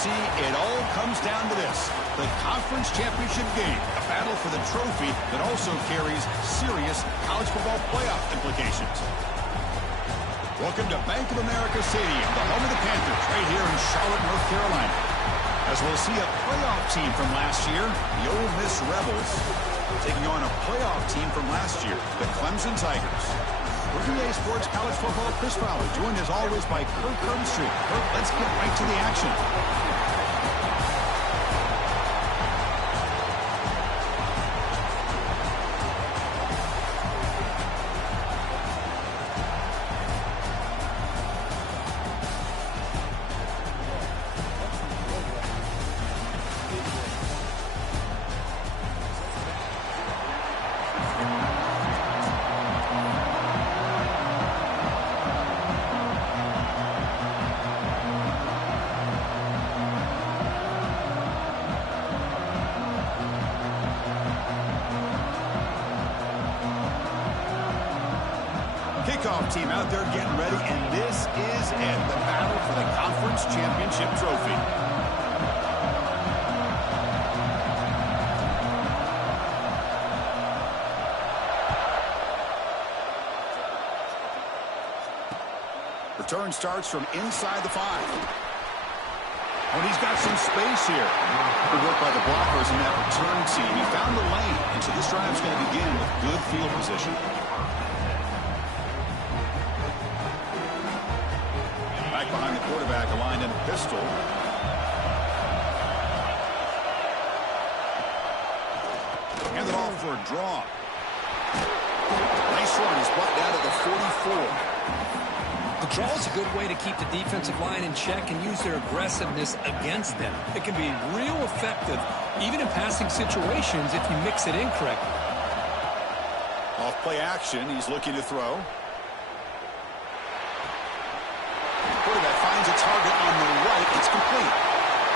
see, it all comes down to this. The conference championship game, a battle for the trophy that also carries serious college football playoff implications. Welcome to Bank of America Stadium, the home of the Panthers, right here in Charlotte, North Carolina. As we'll see a playoff team from last year, the Ole Miss Rebels, taking on a playoff team from last year, the Clemson Tigers. We're EA Sports College Football Chris Fowler, joined as always by Kirk Herbstreit. Kirk, let's get right to the action. Kickoff team out there getting ready, and this is it, the battle for the conference championship trophy. Return starts from inside the 5. And he's got some space here. Good work by the blockers in that return team. He found the lane, and so this drive's going to begin with good field position. Behind the quarterback, aligned in a pistol. Hand it off for a draw. Nice run. He's brought down to the 44. The draw is a good way to keep the defensive line in check and use their aggressiveness against them. It can be real effective, even in passing situations, if you mix it in correctly. Off play action. He's looking to throw. Quarterback finds a target on the right. It's complete.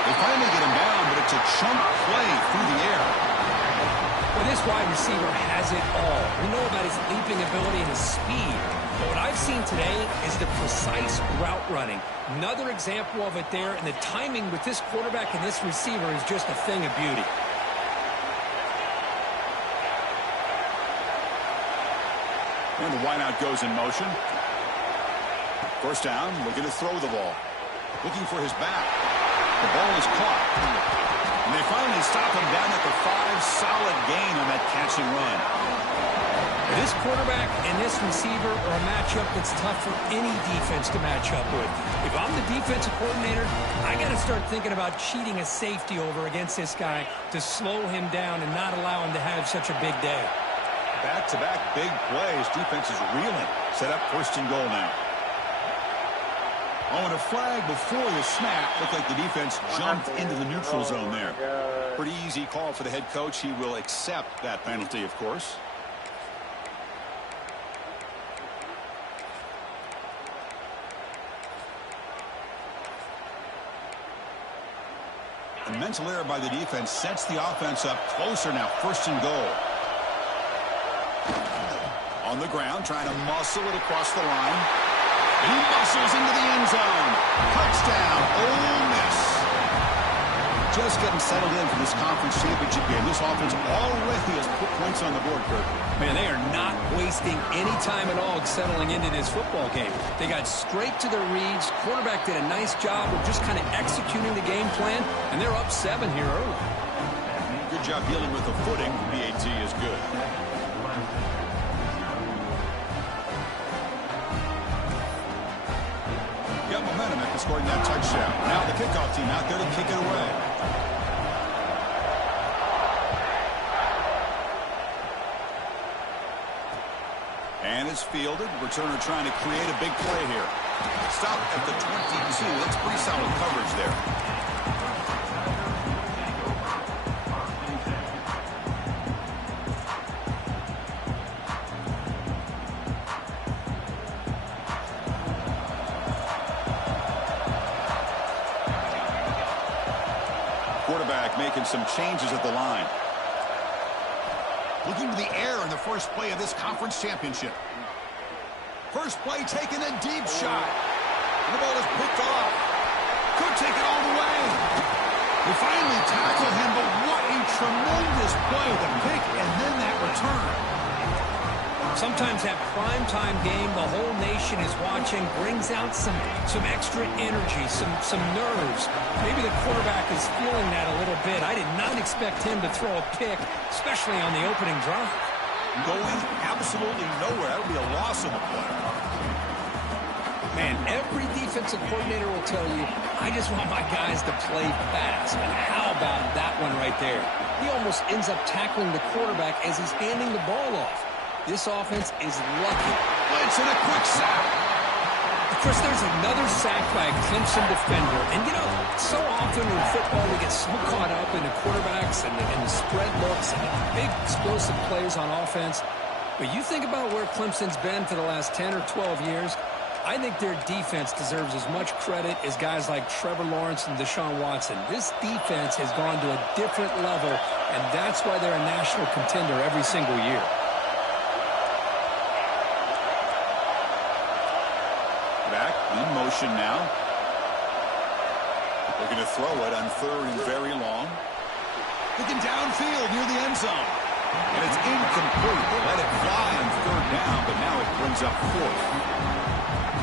They finally get him down, but it's a chunk play through the air. Well, this wide receiver has it all. We know about his leaping ability and his speed. But what I've seen today is the precise route running. Another example of it there, and the timing with this quarterback and this receiver is just a thing of beauty. And the wideout goes in motion. First down, looking to throw the ball. Looking for his back. The ball is caught. And they finally stop him down at the 5. Solid gain on that catching run. This quarterback and this receiver are a matchup that's tough for any defense to match up with. If I'm the defensive coordinator, I got to start thinking about cheating a safety over against this guy to slow him down and not allow him to have such a big day. Back-to-back big plays. Defense is reeling. Set up first and goal now. Oh, and a flag before the snap. Looked like the defense jumped into the neutral zone there. Pretty easy call for the head coach. He will accept that penalty, of course. A mental error by the defense sets the offense up closer now. First and goal. On the ground, trying to muscle it across the line. And he muscles into the end zone. Touchdown, Ole Miss. Just getting settled in for this conference championship game. This offense already has put points on the board, Kirk. Man, they are not wasting any time at all settling into this football game. They got straight to their reads. Quarterback did a nice job of just kind of executing the game plan, and they're up 7 here early. Good job dealing with the footing. BAT is good. Got momentum after scoring that touchdown. Now the kickoff team out there to kick it away. And it's fielded. Returner trying to create a big play here. Stop at the 22. That's pretty solid coverage there. Quarterback making some changes at the line. Looking to the air in the first play of this conference championship. First play taking a deep shot. And the ball is picked off. Could take it all the way. play with a pick and then that return. Sometimes that primetime game, the whole nation is watching, brings out some extra energy, some nerves. Maybe the quarterback is feeling that a little bit. I did not expect him to throw a pick, especially on the opening drive. Going absolutely nowhere. That would be a loss on the play. Man, every defensive coordinator will tell you, I just want my guys to play fast. And how about that one right there? He almost ends up tackling the quarterback as he's handing the ball off. This offense is lucky. Blitz and a quick sack. Chris, there's another sack by a Clemson defender. And, you know, so often in football we get so caught up in the quarterbacks and the spread looks and the big explosive plays on offense. But you think about where Clemson's been for the last 10 or 12 years, I think their defense deserves as much credit as guys like Trevor Lawrence and Deshaun Watson. This defense has gone to a different level, and that's why they're a national contender every single year. Back in motion now. Looking to throw it on 3rd and very long. Looking downfield near the end zone. And it's incomplete. They let it fly on 3rd down, but now it brings up 4th.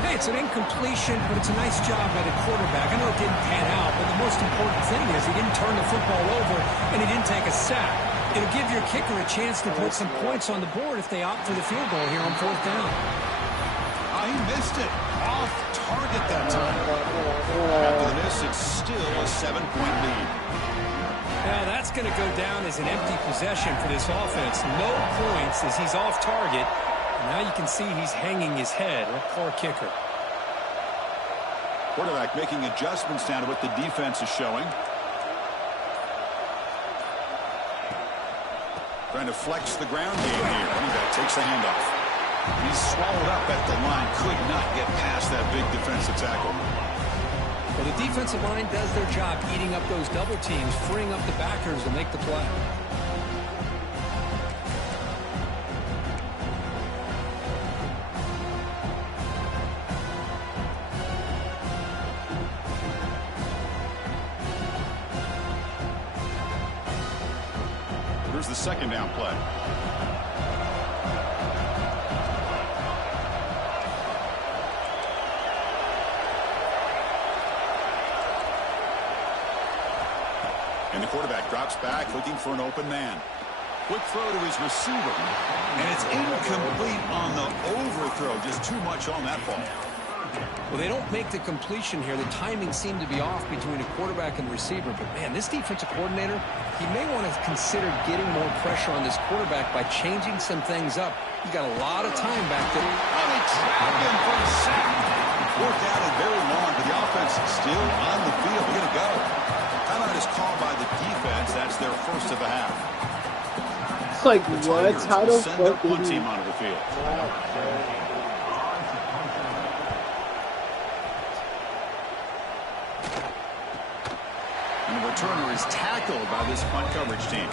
Hey, it's an incompletion, but it's a nice job by the quarterback. I know it didn't pan out, but the most important thing is he didn't turn the football over and he didn't take a sack. It'll give your kicker a chance to put some points on the board if they opt for the field goal here on 4th down. He missed it. Off target that time. After the miss, it's still a 7-point lead. Now that's going to go down as an empty possession for this offense. No points as he's off target. And now you can see he's hanging his head. What poor kicker. Quarterback making adjustments down to what the defense is showing. Trying to flex the ground game here. That takes a handoff. He's swallowed up at the line. Could not get past that big defensive tackle. Well, the defensive line does their job eating up those double teams, freeing up the backers to make the play. Here's the 2nd down play. And the quarterback drops back, looking for an open man. Quick throw to his receiver. And it's incomplete on the overthrow. Just too much on that ball. Well, they don't make the completion here. The timing seemed to be off between a quarterback and receiver. But, man, this defensive coordinator, he may want to consider getting more pressure on this quarterback by changing some things up. He's got a lot of time back there. Oh, they trap him for a sack. 4th down and very long, but the offense is still on the field. They're going to go. Timeout is called by the defense. That's their first of the half. It's like, what? How the fuck did he... team onto the field. And the returner is tackled by this punt coverage team.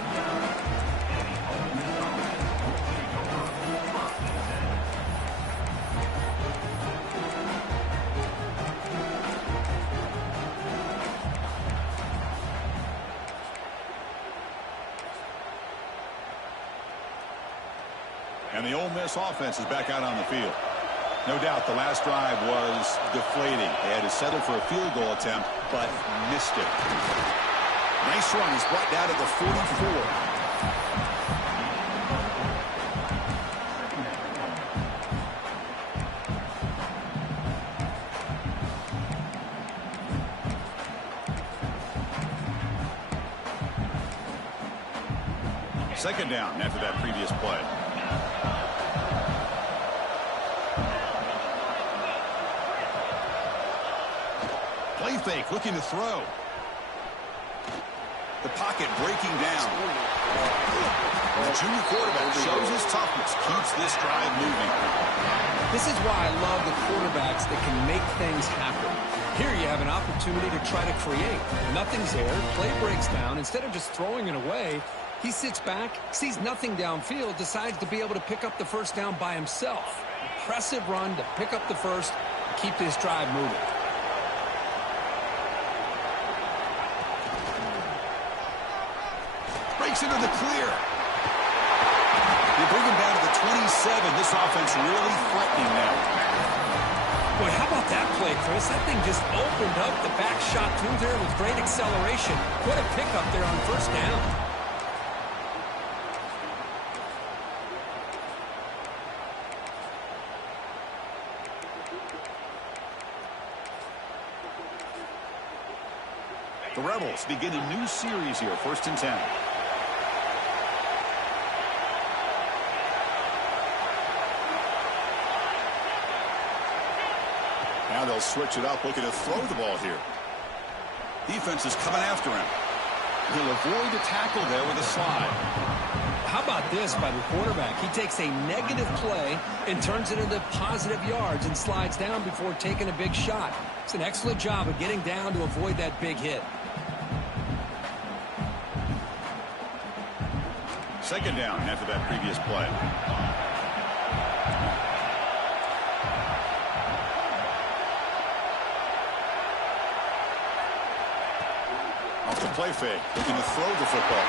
And the Ole Miss offense is back out on the field. No doubt the last drive was deflating. They had to settle for a field goal attempt, but missed it. Nice run. He's brought down to the 44. Second down after that previous play. Play fake, looking to throw. The pocket breaking down. The junior quarterback shows his toughness, keeps this drive moving. This is why I love the quarterbacks that can make things happen. Here you have an opportunity to try to create. Nothing's there, play breaks down. Instead of just throwing it away, he sits back, sees nothing downfield, decides to be able to pick up the first down by himself. Impressive run to pick up the first, keep this drive moving. breaks into the clear. They bring him down to the 27. This offense really threatening now. Boy, how about that play, Chris? That thing just opened up the back shot through there with great acceleration. What a pickup there on first down. The Rebels begin a new series here, 1st and 10. Now they'll switch it up, looking to throw the ball here. Defense is coming after him. He'll avoid the tackle there with a slide. How about this by the quarterback? He takes a negative play and turns it into positive yards and slides down before taking a big shot. It's an excellent job of getting down to avoid that big hit. 2nd down after that previous play. Off the play fake, looking to throw the football.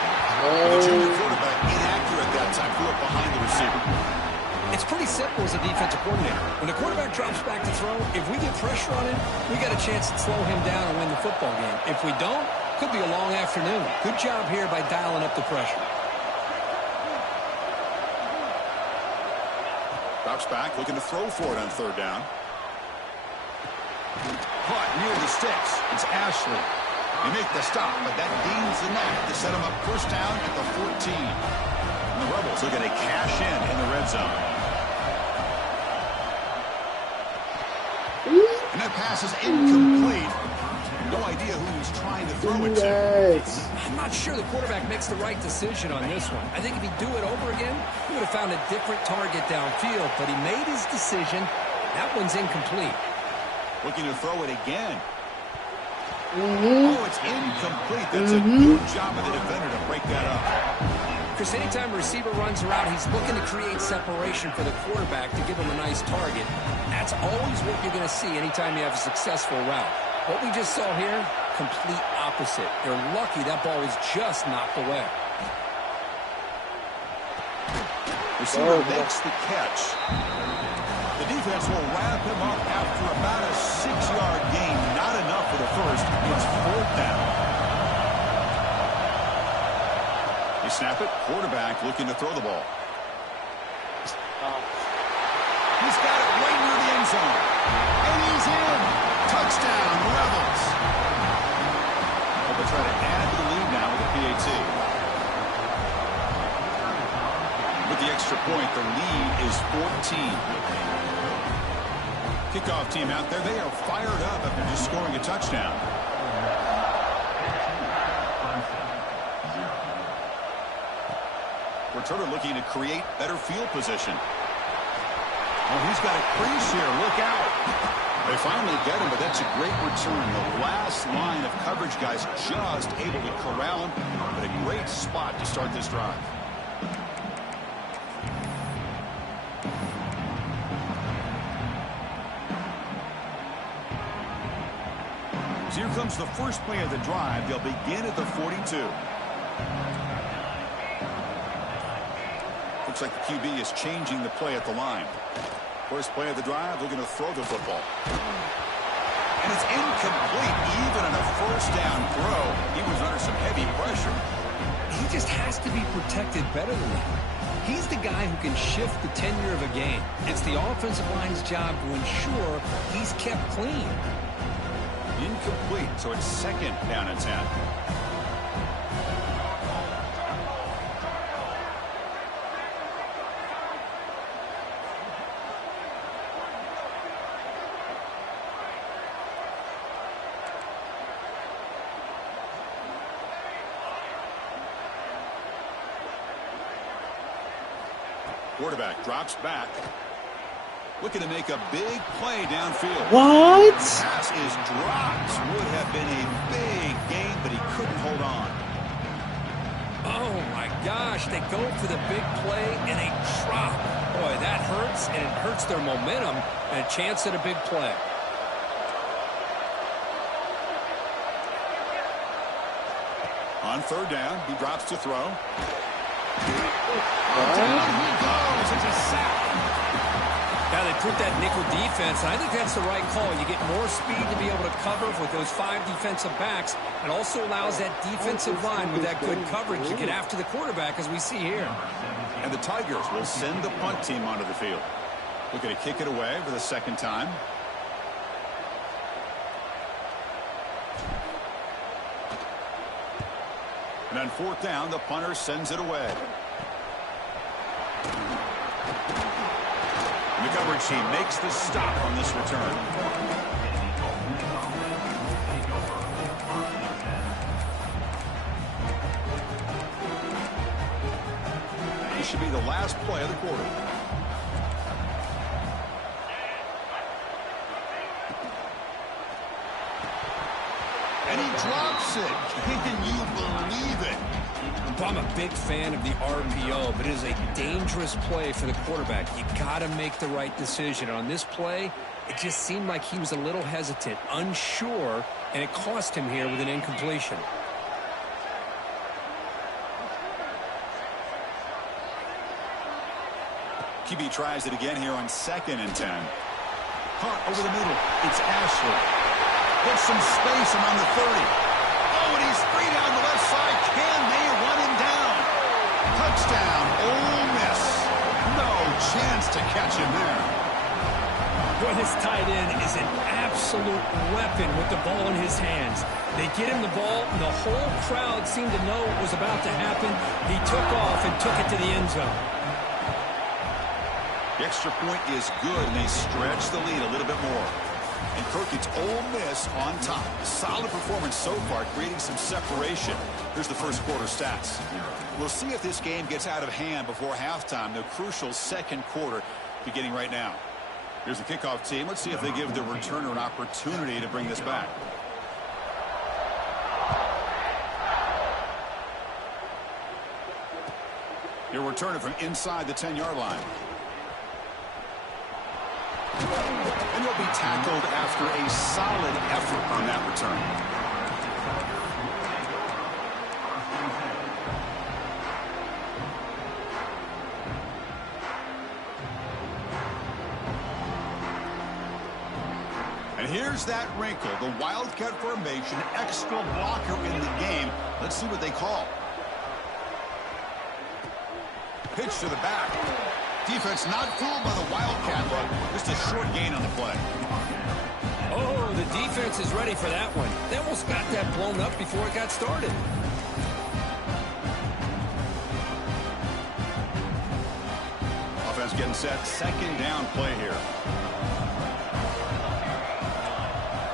The junior quarterback inaccurate that time, threw it behind the receiver. It's pretty simple as a defensive coordinator. When the quarterback drops back to throw, if we get pressure on him, we got a chance to slow him down and win the football game. If we don't, could be a long afternoon. Good job here by dialing up the pressure. Drops back, looking to throw for it on 3rd down. Caught near the sticks. It's Ashley. They make the stop, but that gains the net to set him up 1st down at the 14. And the Rebels are going to cash in the red zone. And that pass is incomplete. No idea who he's trying to throw it to. I'm not sure the quarterback makes the right decision on this one. I think if he'd do it over again, he would have found a different target downfield, but he made his decision. That one's incomplete. Looking to throw it again. Oh, it's incomplete. That's a good job of the defender to break that up. Chris, anytime a receiver runs around, he's looking to create separation for the quarterback to give him a nice target. That's always what you're going to see anytime you have a successful route. What we just saw here, complete opposite. They're lucky that ball was just knocked away. Receiver makes the catch. The defense will wrap him up after about a 6-yard gain. Not enough for the first. It's 4th down. They snap it. Quarterback looking to throw the ball. He's got it right near the end zone. And he's in. Touchdown, Rebels. They'll try to add to the lead now with the PAT. With the extra point, the lead is 14. Kickoff team out there, they are fired up after just scoring a touchdown. Returner looking to create better field position. Oh, he's got a crease here. Look out. They finally get him, but that's a great return. The last line of coverage guys just able to corral him, but a great spot to start this drive. So here comes the first play of the drive. They'll begin at the 42. Looks like the QB is changing the play at the line. First play of the drive, looking to throw the football. And it's incomplete, even on a 1st down throw. He was under some heavy pressure. He just has to be protected better than that. He's the guy who can shift the tenure of a game. It's the offensive line's job to ensure he's kept clean. Incomplete, so it's 2nd down and 10. Quarterback drops back. Looking to make a big play downfield. What? The pass is dropped. Would have been a big gain, but he couldn't hold on. Oh, my gosh. They go for the big play, and they drop. Boy, that hurts, and it hurts their momentum and a chance at a big play. On third down, he drops to throw. Down he goes. It's a sack. Now they put that nickel defense, and I think that's the right call. You get more speed to be able to cover with those 5 defensive backs, and also allows that defensive line with that good coverage to get after the quarterback, as we see here. And the Tigers will send the punt team onto the field. Looking to kick it away for the second time. And on fourth down, the punter sends it away. And the coverage team makes the stop on this return. This should be the last play of the quarter. And he drops it. Can you believe it? I'm a big fan of the RPO, but it is a dangerous play for the quarterback. You got to make the right decision. On this play, it just seemed like he was a little hesitant, unsure, and it cost him here with an incompletion. QB tries it again here on 2nd and 10. Caught over the middle. It's Ashley. Gets some space around the 30. Oh, and he's free down the left side. Can they run him down? Touchdown, Ole Miss. No chance to catch him there. Boy, this tight end is an absolute weapon with the ball in his hands. They get him the ball, and the whole crowd seemed to know what was about to happen. He took off and took it to the end zone. The extra point is good, and they stretch the lead a little bit more. And Kirk, it's Ole Miss on top. Solid performance so far, creating some separation. Here's the first quarter stats. We'll see if this game gets out of hand before halftime. The crucial second quarter beginning right now. Here's the kickoff team. Let's see if they give the returner an opportunity to bring this back. Your returner from inside the 10-yard line. And he'll be tackled after a solid effort on that return. And here's that wrinkle, the Wildcat formation, extra blocker in the game. Let's see what they call. Pitch to the back. Defense not fooled by the Wildcat look. Just a short gain on the play. Oh, the defense is ready for that one. They almost got that blown up before it got started. Offense getting set. Second down play here.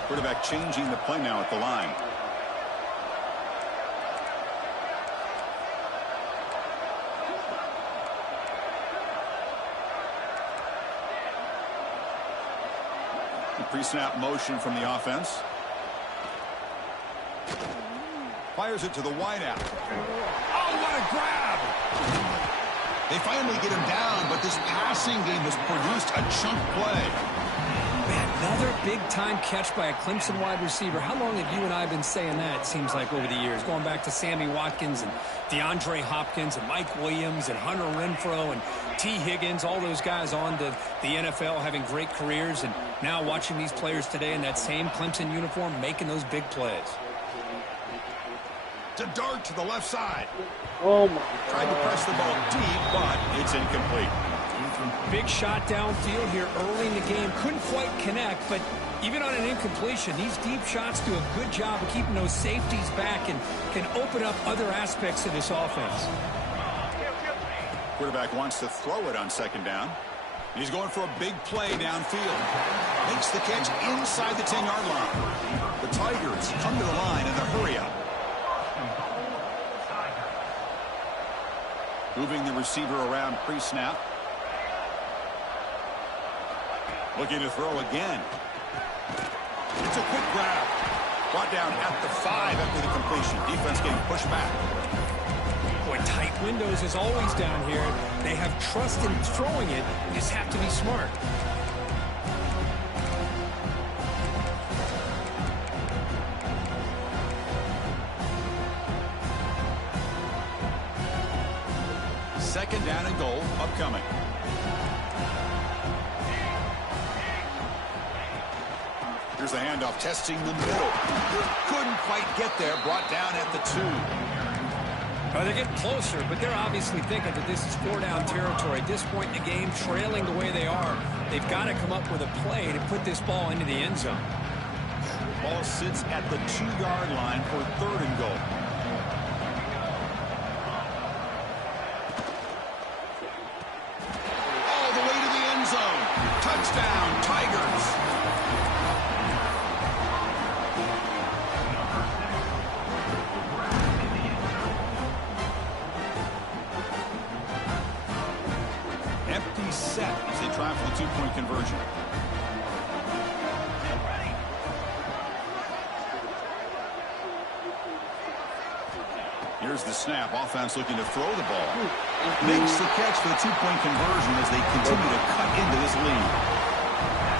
Quarterback changing the play now at the line. Pre-snap motion from the offense. Fires it to the wideout. Oh, what a grab! They finally get him down, but this passing game has produced a chunk play. Man, another big-time catch by a Clemson wide receiver. How long have you and I been saying that, it seems like, over the years? Going back to Sammy Watkins and DeAndre Hopkins and Mike Williams and Hunter Renfrow and T. Higgins, all those guys on to the NFL having great careers, and now watching these players today in that same Clemson uniform making those big plays. To dart to the left side. Oh, my Tried to press the ball deep, but it's incomplete. Big shot downfield here early in the game. Couldn't quite connect, but even on an incompletion, these deep shots do a good job of keeping those safeties back and can open up other aspects of this offense. Quarterback wants to throw it on second down. He's going for a big play downfield. Makes the catch inside the 10-yard line. The Tigers come to the line in a hurry-up. Moving the receiver around pre-snap. Looking to throw again. It's a quick grab. Brought down at the 5 after the completion. Defense getting pushed back. Boy, tight windows is always down here. They have trust in throwing it. You just have to be smart. Second down and goal upcoming. Here's the handoff, testing the middle. Couldn't quite get there, brought down at the 2. Well, they're getting closer, but they're obviously thinking that this is 4-down territory. At this point in the game, trailing the way they are, they've got to come up with a play to put this ball into the end zone. Ball sits at the 2-yard line for third and goal. All the way to the end zone. Touchdown, Tigers. Empty set as they try for the 2-point conversion. Here's the snap. Offense looking to throw the ball. Makes the catch for the 2-point conversion as they continue to cut into this lead.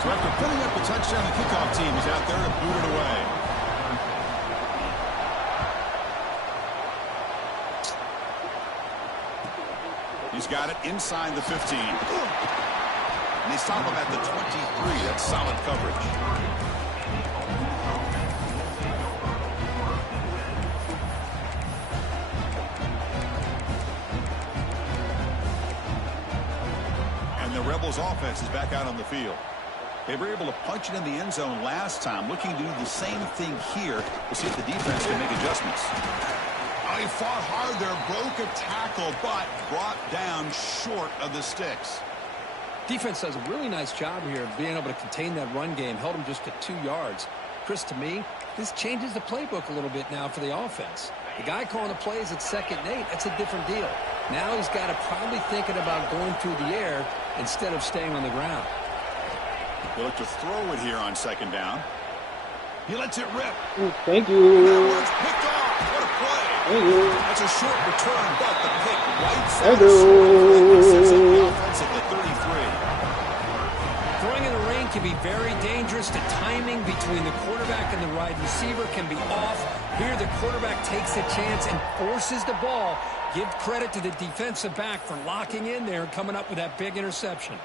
So after putting up a touchdown, the kickoff team is out there to boot it away. He's got it inside the 15. And they stop him at the 23. That's solid coverage. The Rebels offense is back out on the field. They were able to punch it in the end zone last time, looking to do the same thing here. We'll see if the defense can make adjustments. Oh, he fought hard there, broke a tackle, but brought down short of the sticks. Defense does a really nice job here of being able to contain that run game, held them just at 2 yards. Chris, to me, this changes the playbook a little bit now for the offense. The guy calling the plays at 2nd and 8, that's a different deal. Now he's got to probably thinking about going through the air instead of staying on the ground. They look to throw it here on 2nd down. He lets it rip. Thank you. That was picked off. What a play. Thank you. That's a short return, but the pick right side. Thank you. Sets up the offense at the 33. Throwing in the rain can be very dangerous. The timing between the quarterback and the wide receiver can be off. Here the quarterback takes a chance and forces the ball. Give credit to the defensive back for locking in there and coming up with that big interception.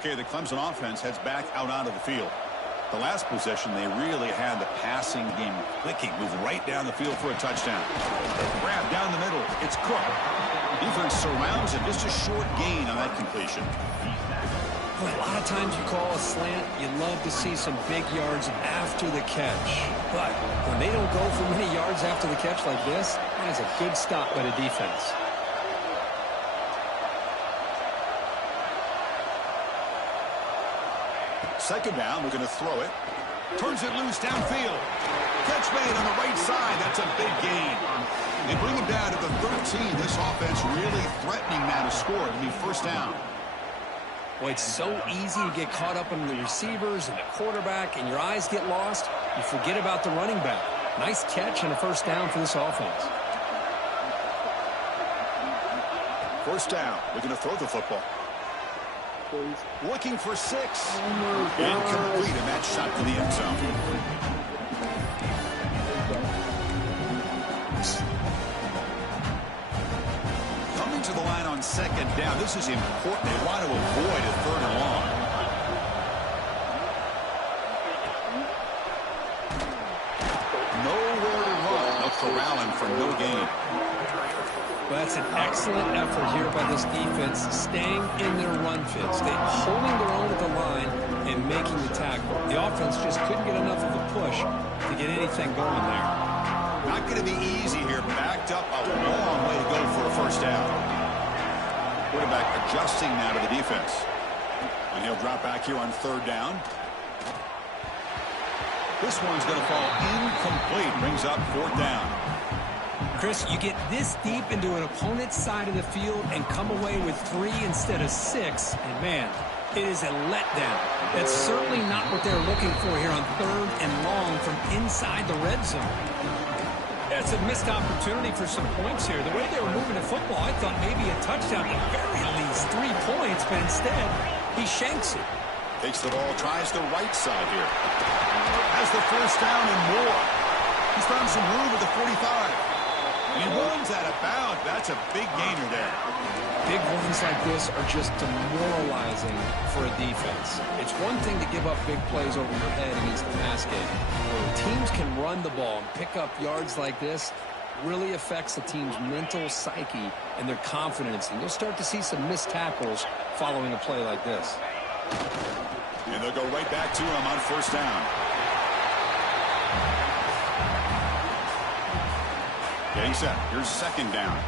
Okay, the Clemson offense heads back out onto the field. The last possession, they really had the passing game clicking. Move right down the field for a touchdown. Grab down the middle. It's Cook. Defense surrounds him. Just a short gain on that completion. Well, a lot of times you call a slant, you love to see some big yards after the catch. But when they don't go for many yards after the catch like this, that is a good stop by the defense. Second down, we're going to throw it. Turns it loose downfield. Catch made on the right side. That's a big gain. They bring him down to the 13. This offense really threatening now to score. It'll be first down. Boy, it's so easy to get caught up in the receivers and the quarterback, and your eyes get lost. You forget about the running back. Nice catch and a first down for this offense. First down. We're going to throw the football. Looking for 6. Incomplete, and that shot to the end zone. Coming to the line on 2nd down. This is important. They want to avoid a 3rd and long. Nowhere to run. No corralling for no gain. Well, that's an excellent effort here by this defense, staying in their run fits. They're holding their own at the line and making the tackle. The offense just couldn't get enough of a push to get anything going there. Not going to be easy here. Backed up a long way to go for a first down. Quarterback adjusting now to the defense. And he'll drop back here on 3rd down. This one's going to fall incomplete. Brings up 4th down. Chris, you get this deep into an opponent's side of the field and come away with 3 instead of 6, and man, it is a letdown. That's certainly not what they're looking for here on 3rd and long from inside the red zone. That's a missed opportunity for some points here. The way they were moving the football, I thought maybe a touchdown, at the very least 3 points, but instead, he shanks it. Takes the ball, tries the right side here. Has the first down and more. He's found some room at the 45. And he runs out of bounds. That's a big gainer there. Big runs like this are just demoralizing for a defense. It's one thing to give up big plays over your head against the pass game. When teams can run the ball and pick up yards like this, really affects the team's mental psyche and their confidence. And you'll start to see some missed tackles following a play like this. And they'll go right back to him on first down. Getting set. Here's second down.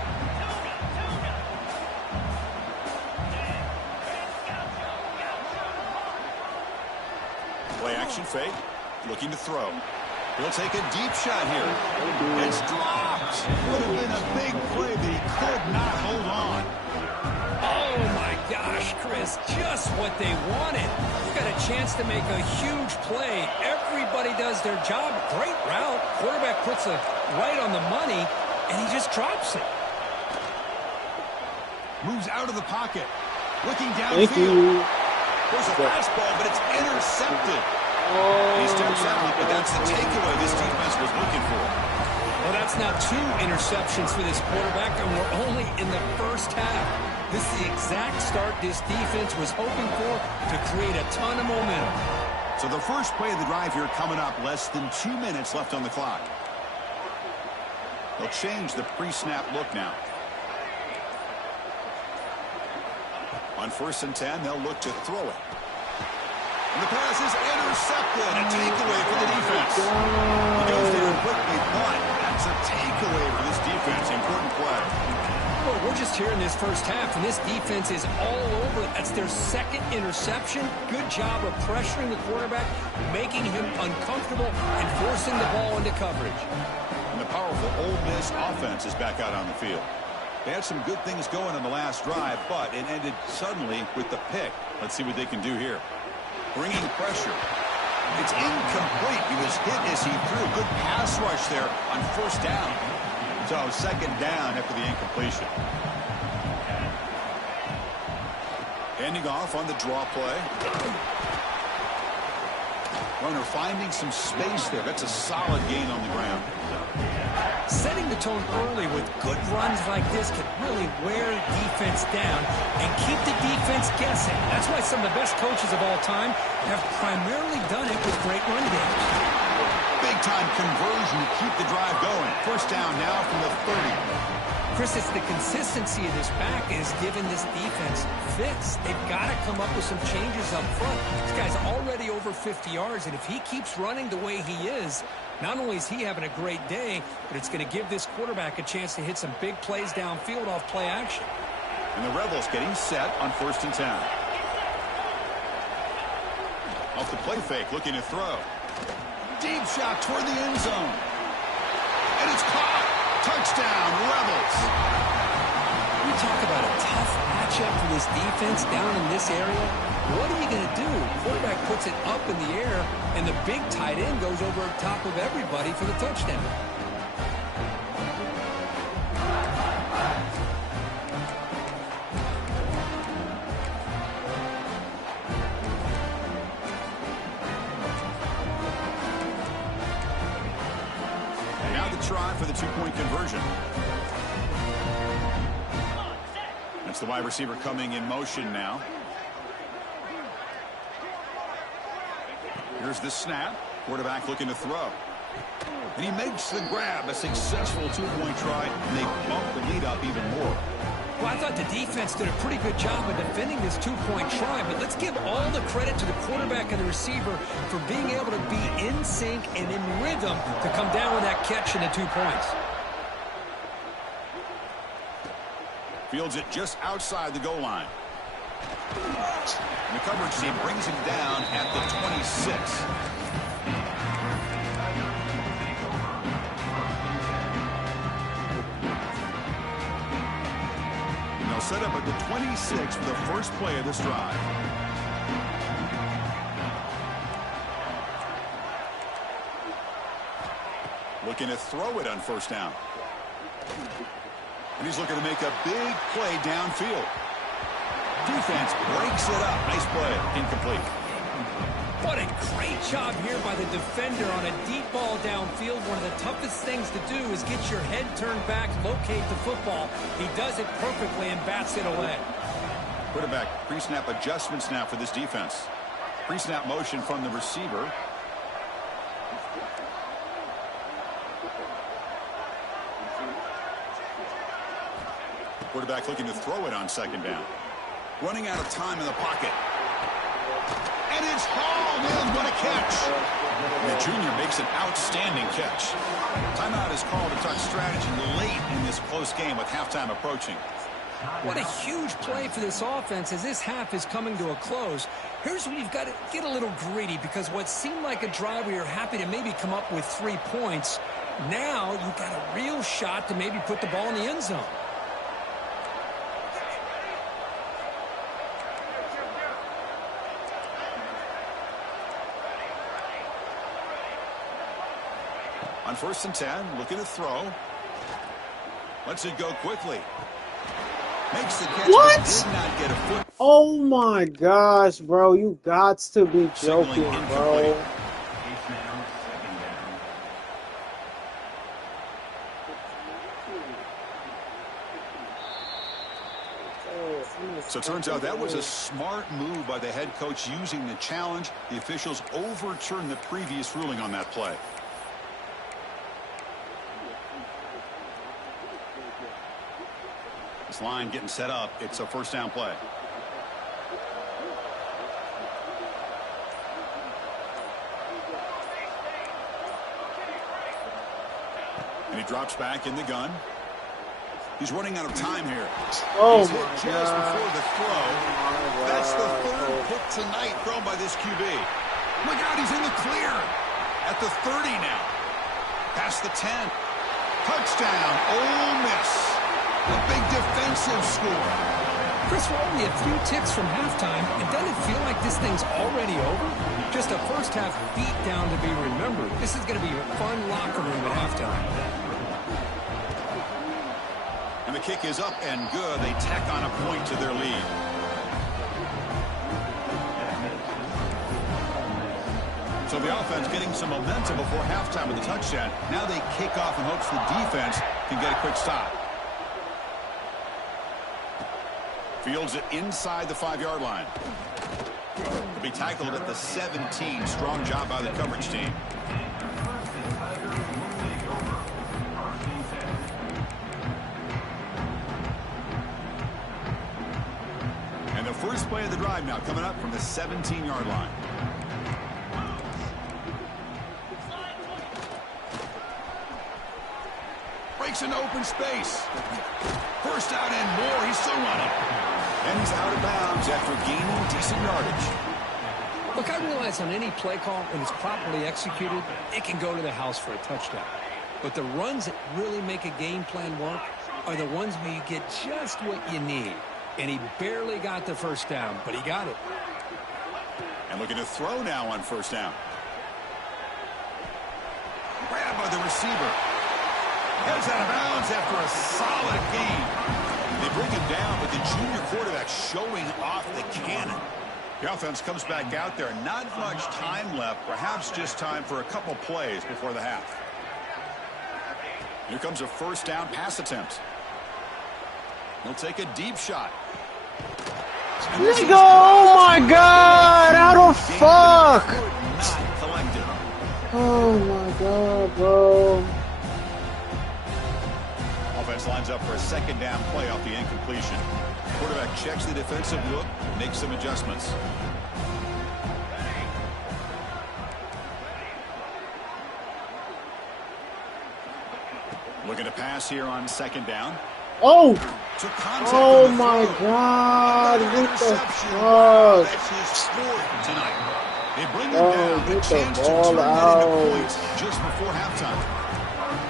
Play action fake. Looking to throw. He'll take a deep shot here. It's dropped. Would have been a big play, but he could not hold on. Oh, my gosh, Chris, just what they wanted. You got a chance to make a huge play. Everybody does their job. Great route. Quarterback puts it right on the money, and he just drops it. Moves out of the pocket. Looking Thank downfield. you. There's a fastball, but it's intercepted. He steps out, but that's the takeaway this defense was looking for. Well, that's now 2 interceptions for this quarterback, and we're only in the first half. This is the exact start this defense was hoping for to create a ton of momentum. So the first play of the drive here coming up, less than 2 minutes left on the clock. They'll change the pre-snap look now. On first and 10, they'll look to throw it. And the pass is intercepted. A takeaway for the defense. He goes down quickly, but that's a takeaway for this defense. Important play. Well, we're just here in this first half, and this defense is all over it. That's their second interception. Good job of pressuring the quarterback, making him uncomfortable, and forcing the ball into coverage. And the powerful Ole Miss offense is back out on the field. They had some good things going on the last drive, but it ended suddenly with the pick. Let's see what they can do here. Bringing pressure. It's incomplete. He was hit as he threw. Good pass rush there on first down. So second down after the incompletion. Handing off on the draw play. Runner finding some space there. That's a solid gain on the ground. Setting the tone early with good runs like this can really wear defense down and keep the defense guessing. That's why some of the best coaches of all time have primarily done it with great run games. Big-time conversion to keep the drive going. First down now from the 30. Chris, it's the consistency of this back is giving this defense fits. They've got to come up with some changes up front. This guy's already over 50 yards, and if he keeps running the way he is, not only is he having a great day, but it's going to give this quarterback a chance to hit some big plays downfield off play action. And the Rebels getting set on first and 10. Off the play fake, looking to throw. Deep shot toward the end zone. And it's caught. Touchdown, Rebels. We talk about a tough matchup for this defense down in this area. What are you going to do? Quarterback puts it up in the air, and the big tight end goes over top of everybody for the touchdown. Try for the two-point conversion. That's the wide receiver coming in motion now. Here's the snap. Quarterback looking to throw. And he makes the grab. A successful two-point try, and they bump the lead up even more. Well, I thought the defense did a pretty good job of defending this two-point try, but let's give all the credit to the quarterback and the receiver for being able to be in sync and in rhythm to come down with that catch and the 2 points. Fields it just outside the goal line. And the coverage team brings him down at the 26. Set up at the 26 for the first play of this drive. Looking to throw it on first down. And he's looking to make a big play downfield. Defense breaks it up. Nice play. Incomplete. What a great job here by the defender on a deep ball downfield. One of the toughest things to do is get your head turned back, locate the football. He does it perfectly and bats it away. Quarterback pre-snap adjustments now for this defense. Pre-snap motion from the receiver. Quarterback looking to throw it on second down. Running out of time in the pocket. And it's hauled in. What a catch. And the junior makes an outstanding catch. Timeout is called to talk strategy late in this close game with halftime approaching. What a huge play for this offense as this half is coming to a close. Here's where you've got to get a little greedy, because what seemed like a drive where you're happy to maybe come up with 3 points, now you've got a real shot to maybe put the ball in the end zone. On 1st and 10, looking to throw. Lets it go quickly. Makes the catch. What? Did not get a foot. Oh my gosh, bro. You got to be joking, bro. So it turns out that was a smart move by the head coach using the challenge. The officials overturned the previous ruling on that play. This line getting set up. It's a 1st down play. And he drops back in the gun. He's running out of time here. Oh, He's hit my just God. before the throw. That's the 3rd pick tonight thrown by this QB. Look out, he's in the clear. At the 30 now. Past the 10. Touchdown, Ole Miss. A big defensive score. Chris, we're only a few ticks from halftime, and doesn't it feel like this thing's already over? Just a first half beat down to be remembered. This is going to be a fun locker room at halftime. And the kick is up and good. They tack on a point to their lead. So the offense getting some momentum before halftime with the touchdown. Now they kick off in hopes the defense can get a quick stop. Fields it inside the 5-yard line. He'll be tackled at the 17. Strong job by the coverage team. And the first play of the drive now coming up from the 17-yard line. Breaks into open space. First out and more. He's still running. And he's out of bounds after gaining decent yardage. Look, I realize on any play call, when it's properly executed, it can go to the house for a touchdown. But the runs that really make a game plan work are the ones where you get just what you need. And he barely got the first down, but he got it. And looking to throw now on 1st down. Grabbed by the receiver. Heads out of bounds after a solid gain. They bring him down, but the junior quarterback showing off the cannon. The offense comes back out there. Not much time left. Perhaps just time for a couple plays before the half. Here comes a 1st down pass attempt. He'll take a deep shot. Nigga, oh my God! How the fuck? Not collected. Oh my God, bro. Offense lines up for a 2nd down play off the incompletion. Quarterback checks the defensive look, makes some adjustments. Looking to pass here on 2nd down. Oh! Took contact Oh with the my throw. God! Another What the interception. Wow, fuck? that's his 4th tonight. They bring him Oh, down. A get the chance to ball turn that out. into points just before halftime.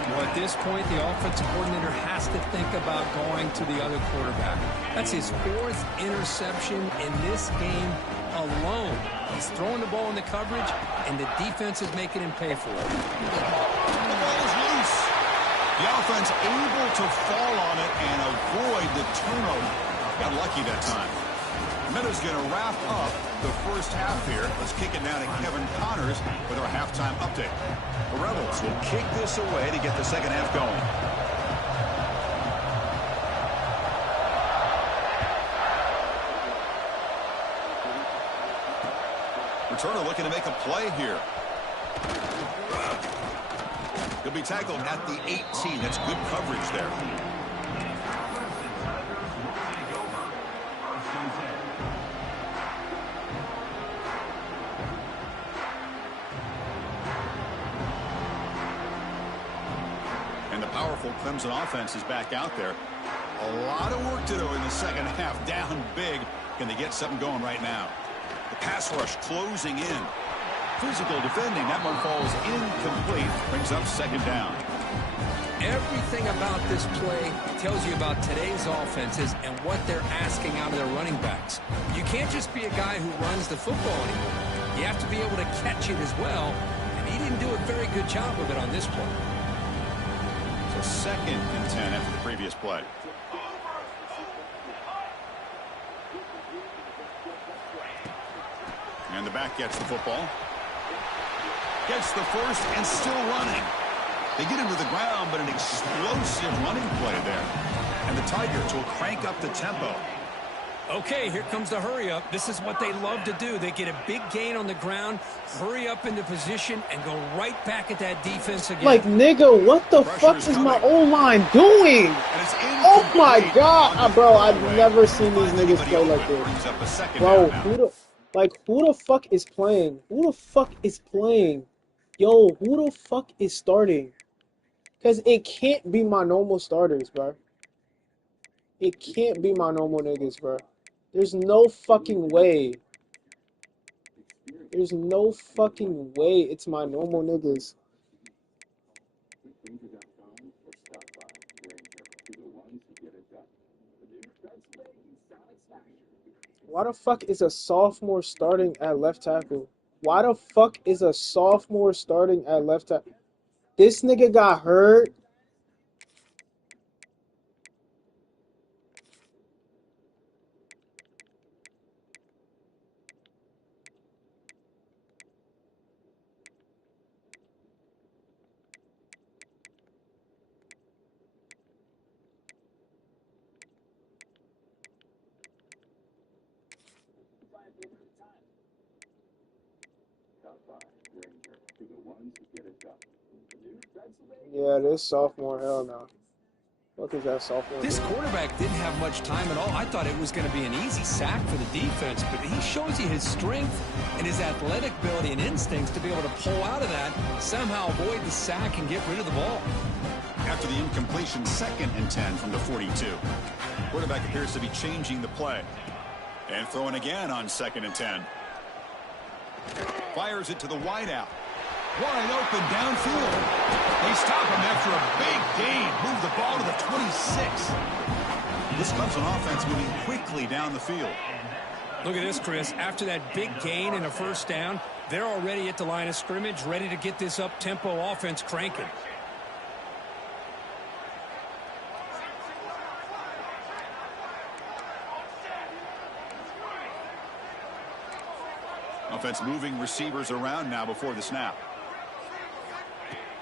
Well, at this point, the offensive coordinator has to think about going to the other quarterback. That's his 4th interception in this game alone. He's throwing the ball in the coverage, and the defense is making him pay for it. The ball is loose. The offense able to fall on it and avoid the turnover. Got lucky that time. Commadors going to wrap up the first half here. Let's kick it now to Kevin Connors with our halftime update. The Rebels will kick this away to get the second half going. Returner looking to make a play here. He'll be tackled at the 18. That's good coverage there. And the powerful Clemson offense is back out there. A lot of work to do in the second half. Down big. Can they get something going right now? The pass rush closing in. Physical defending. That one falls incomplete. Brings up second down. Everything about this play tells you about today's offenses and what they're asking out of their running backs. You can't just be a guy who runs the football anymore. You have to be able to catch it as well, and he didn't do a very good job of it on this play. So 2nd and 10 after the previous play. And the back gets the football. Gets the first and still running. They get him to the ground, but an explosive running play there. And the Tigers will crank up the tempo. Okay, here comes the hurry up. This is what they love to do. They get a big gain on the ground, hurry up into position, and go right back at that defense again. Like, nigga, what the fuck is my O-line doing? Oh my god, bro, I've never seen these niggas play like this. Bro, who the fuck is playing? Who the fuck is playing? Yo, who the fuck is starting? Because it can't be my normal starters, bro. It can't be my normal niggas, bro. There's no fucking way. There's no fucking way it's my normal niggas. Why the fuck is a sophomore starting at left tackle? Why the fuck is a sophomore starting at left tackle? This nigga got hurt. Yeah, this sophomore, hell no. What is that sophomore? This quarterback didn't have much time at all. I thought it was going to be an easy sack for the defense, but he shows you his strength and his athletic ability and instincts to be able to pull out of that, somehow avoid the sack and get rid of the ball. After the incompletion, 2nd and 10 from the 42. Quarterback appears to be changing the play. And throwing again on 2nd and 10. Fires it to the wideout. Wide open downfield. They stop him after a big gain. Move the ball to the 26. This Clemson offense moving quickly down the field. Look at this, Chris. After that big gain and a first down, they're already at the line of scrimmage, ready to get this up-tempo offense cranking. Offense moving receivers around now before the snap.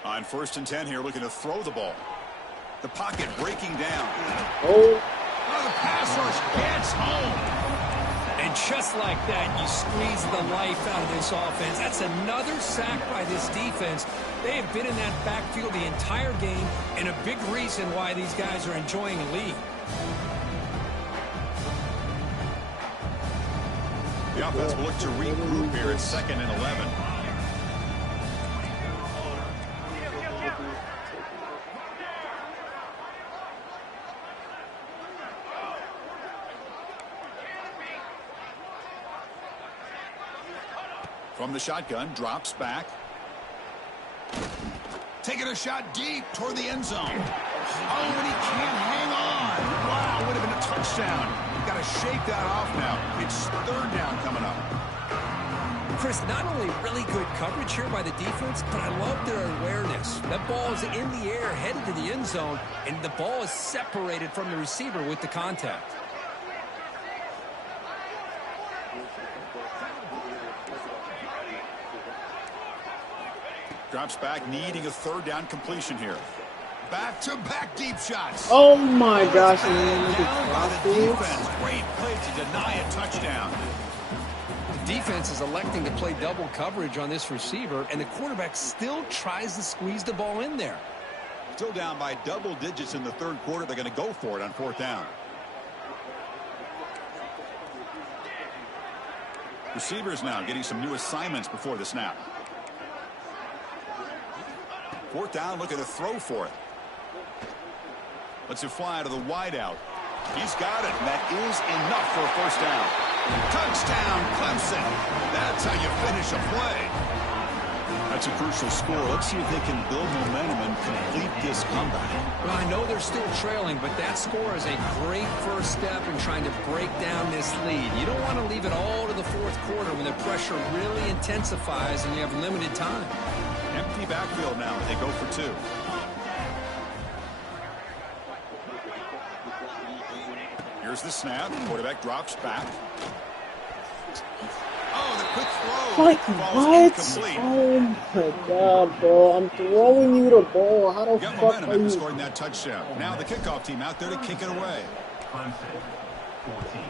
On 1st and 10 here, looking to throw the ball. The pocket breaking down. Oh, the pass rush gets home. And just like that, you squeeze the life out of this offense. That's another sack by this defense. They have been in that backfield the entire game, and a big reason why these guys are enjoying a lead. The offense will look to regroup here at 2nd and 11. From the shotgun, drops back. Taking a shot deep toward the end zone. Oh, and he can't hang on. Wow, would have been a touchdown. Got to shake that off now. It's 3rd down coming up. Chris, not only really good coverage here by the defense, but I love their awareness. That ball is in the air, headed to the end zone, and the ball is separated from the receiver with the contact. Drops back, needing a third down completion here. Back-to-back deep shots. Oh my gosh. Down by the defense. Great play to deny a touchdown. The defense is electing to play double coverage on this receiver, and the quarterback still tries to squeeze the ball in there. Still down by double digits in the third quarter. They're going to go for it on fourth down. Receivers now getting some new assignments before the snap. Fourth down, looking to throw for it. Lets it fly to the wideout. He's got it, and that is enough for a first down. Touchdown, Clemson. That's how you finish a play. That's a crucial score. Let's see if they can build momentum and complete this comeback. Well, I know they're still trailing, but that score is a great first step in trying to break down this lead. You don't want to leave it all to the fourth quarter when the pressure really intensifies and you have limited time. Empty backfield now. They go for two. Here's the snap. Quarterback drops back. Oh, the quick throw. Like what? Incomplete. Oh my god, bro. I'm throwing you the ball. How the Got fuck momentum are after you? scoring that touchdown. Now the kickoff team out there to kick it away. Clemson, 14.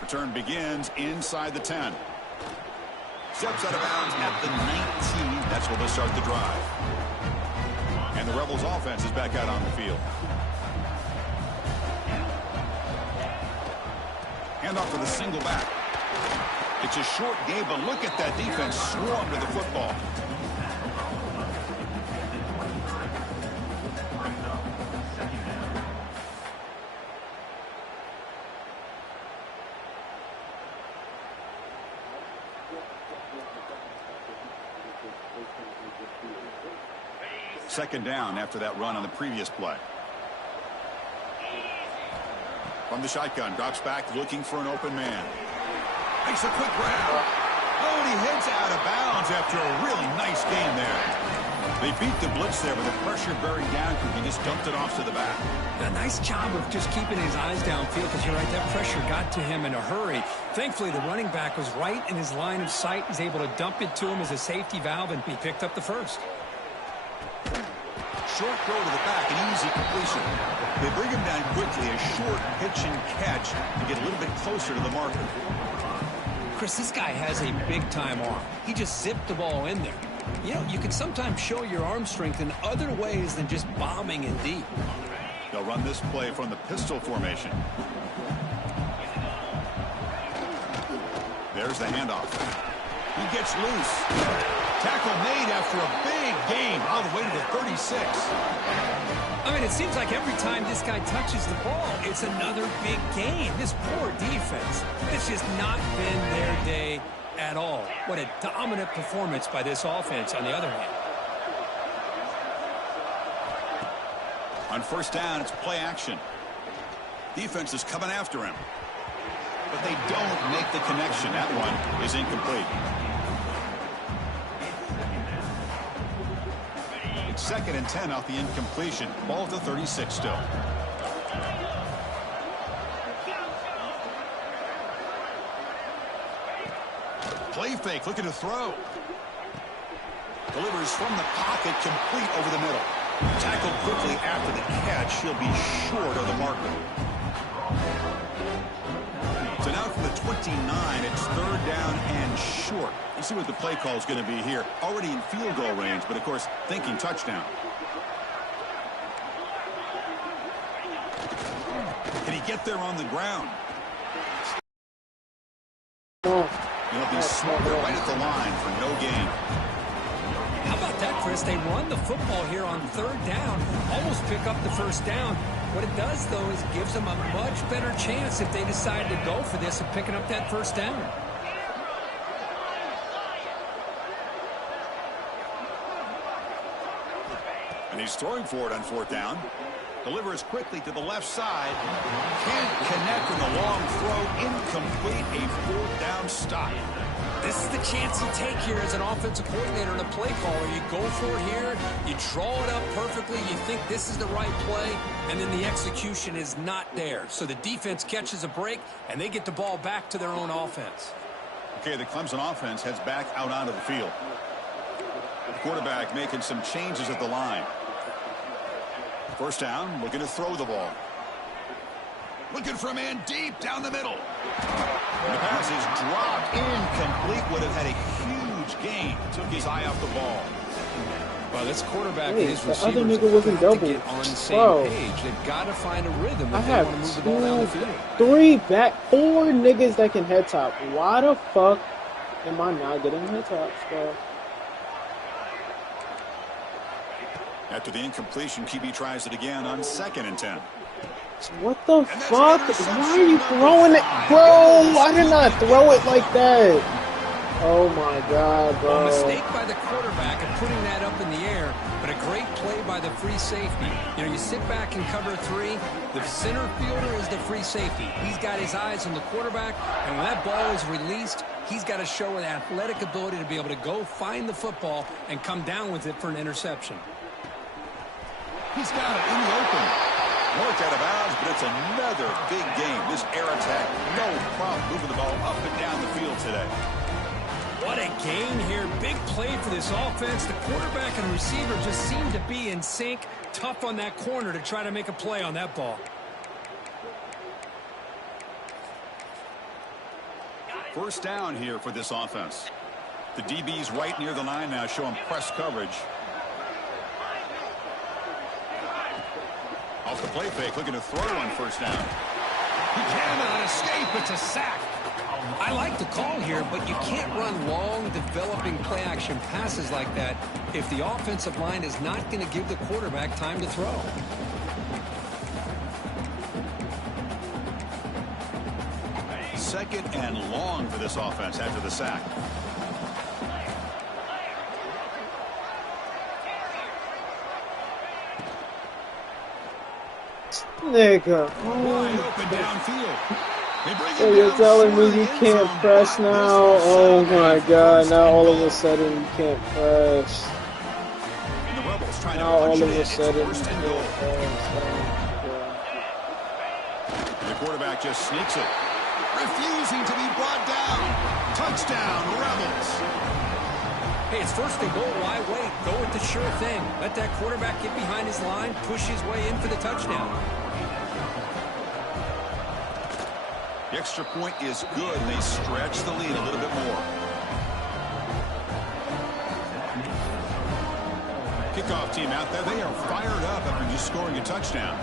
Return begins inside the 10. Steps out of bounds at the 19. That's where they'll start the drive. And the Rebels offense is back out on the field. Handoff for the single back. It's a short game, but look at that defense swarm to the football. Second down after that run on the previous play. From the shotgun, drops back looking for an open man. Makes a quick grab. Oh, and he heads out of bounds after a really nice game there. They beat the blitz there with the pressure buried down because he just dumped it off to the back. A nice job of just keeping his eyes downfield because you're right, that pressure got to him in a hurry. Thankfully, the running back was right in his line of sight. He's able to dump it to him as a safety valve, and he picked up the first. Short throw to the back, an easy completion. They bring him down quickly, a short pitch and catch to get a little bit closer to the marker. Chris, this guy has a big-time arm. He just zipped the ball in there. You know, you can sometimes show your arm strength in other ways than just bombing in deep. They'll run this play from the pistol formation. There's the handoff. He gets loose. Tackle made after a big gain all the way to the 36. I mean, it seems like every time this guy touches the ball, it's another big gain. This poor defense, it's just not been their day at all. What a dominant performance by this offense on the other hand. On first down, it's play action. Defense is coming after him. But they don't make the connection. That one is incomplete. It's 2nd and 10 off the incompletion. Ball at the 36 still. Play fake, looking to throw. Delivers from the pocket, complete over the middle. Tackled quickly after the catch. He'll be short of the marker. So now from the 29, it's 3rd down and short. Let's see what the play call is going to be here. Already in field goal range, but of course, thinking touchdown. Can he get there on the ground? He'll be smothered right at the line for no gain. How about that, Chris? They run the football here on 3rd down, almost pick up the first down. What it does, though, is gives them a much better chance if they decide to go for this of picking up that first down. And he's throwing for it on 4th down. Delivers quickly to the left side. Can't connect with a long throw. Incomplete. A 4th down stop. This is the chance you take here as an offensive coordinator and a play caller. You go for it here, you draw it up perfectly, you think this is the right play, and then the execution is not there. So the defense catches a break, and they get the ball back to their own offense. Okay, the Clemson offense heads back out onto the field. The quarterback making some changes at the line. First down, looking to throw the ball. Looking for a man deep down the middle. The pass is dropped incomplete. Would have had a huge gain. Took his eye off the ball. Well, this quarterback and Hey, his the other receivers nigga wasn't have got to double. get on the same Bro. page. They've got to find a rhythm I if they want to have move the ball down the field. 4 niggas that can head top. Why the fuck am I not getting head tops, bro? After the incompletion, QB tries it again on 2nd and 10. What the fuck? Why are you throwing it? Bro, I did not throw it like that. Oh my god, Well, a bro. mistake by the quarterback of putting that up in the air, but a great play by the free safety. You know, you sit back and cover 3. The center fielder is the free safety. He's got his eyes on the quarterback, and when that ball is released, he's got to show an athletic ability to be able to go find the football and come down with it for an interception. He's got it in the open. Marked out of bounds, but it's another big game. This air attack, no problem moving the ball up and down the field today. What a gain here. Big play for this offense. The quarterback and receiver just seem to be in sync. Tough on that corner to try to make a play on that ball. First down here for this offense. The DB's right near the line now, showing press coverage. Off the play fake, looking to throw on first down. He cannot escape. It's a sack. I like the call here, but you can't run long, developing play-action passes like that if the offensive line is not going to give the quarterback time to throw. Second and long for this offense after the sack. Nigga. Wide open downfield. They bring So him you're down telling short me of the you end can't zone, press but now? this will Oh settle my for god, first now and all of goal. a sudden you can't press. And the Rebels trying to Now all punch of it a in. It's sudden you first and can't goal. press. And the quarterback just sneaks it. Refusing to be brought down. Touchdown, Rebels. Hey, it's first and goal. Why wait? Go with the sure thing. Let that quarterback get behind his line, push his way in for the touchdown. The extra point is good, and they stretch the lead a little bit more. Kickoff team out there. They are fired up after just scoring a touchdown.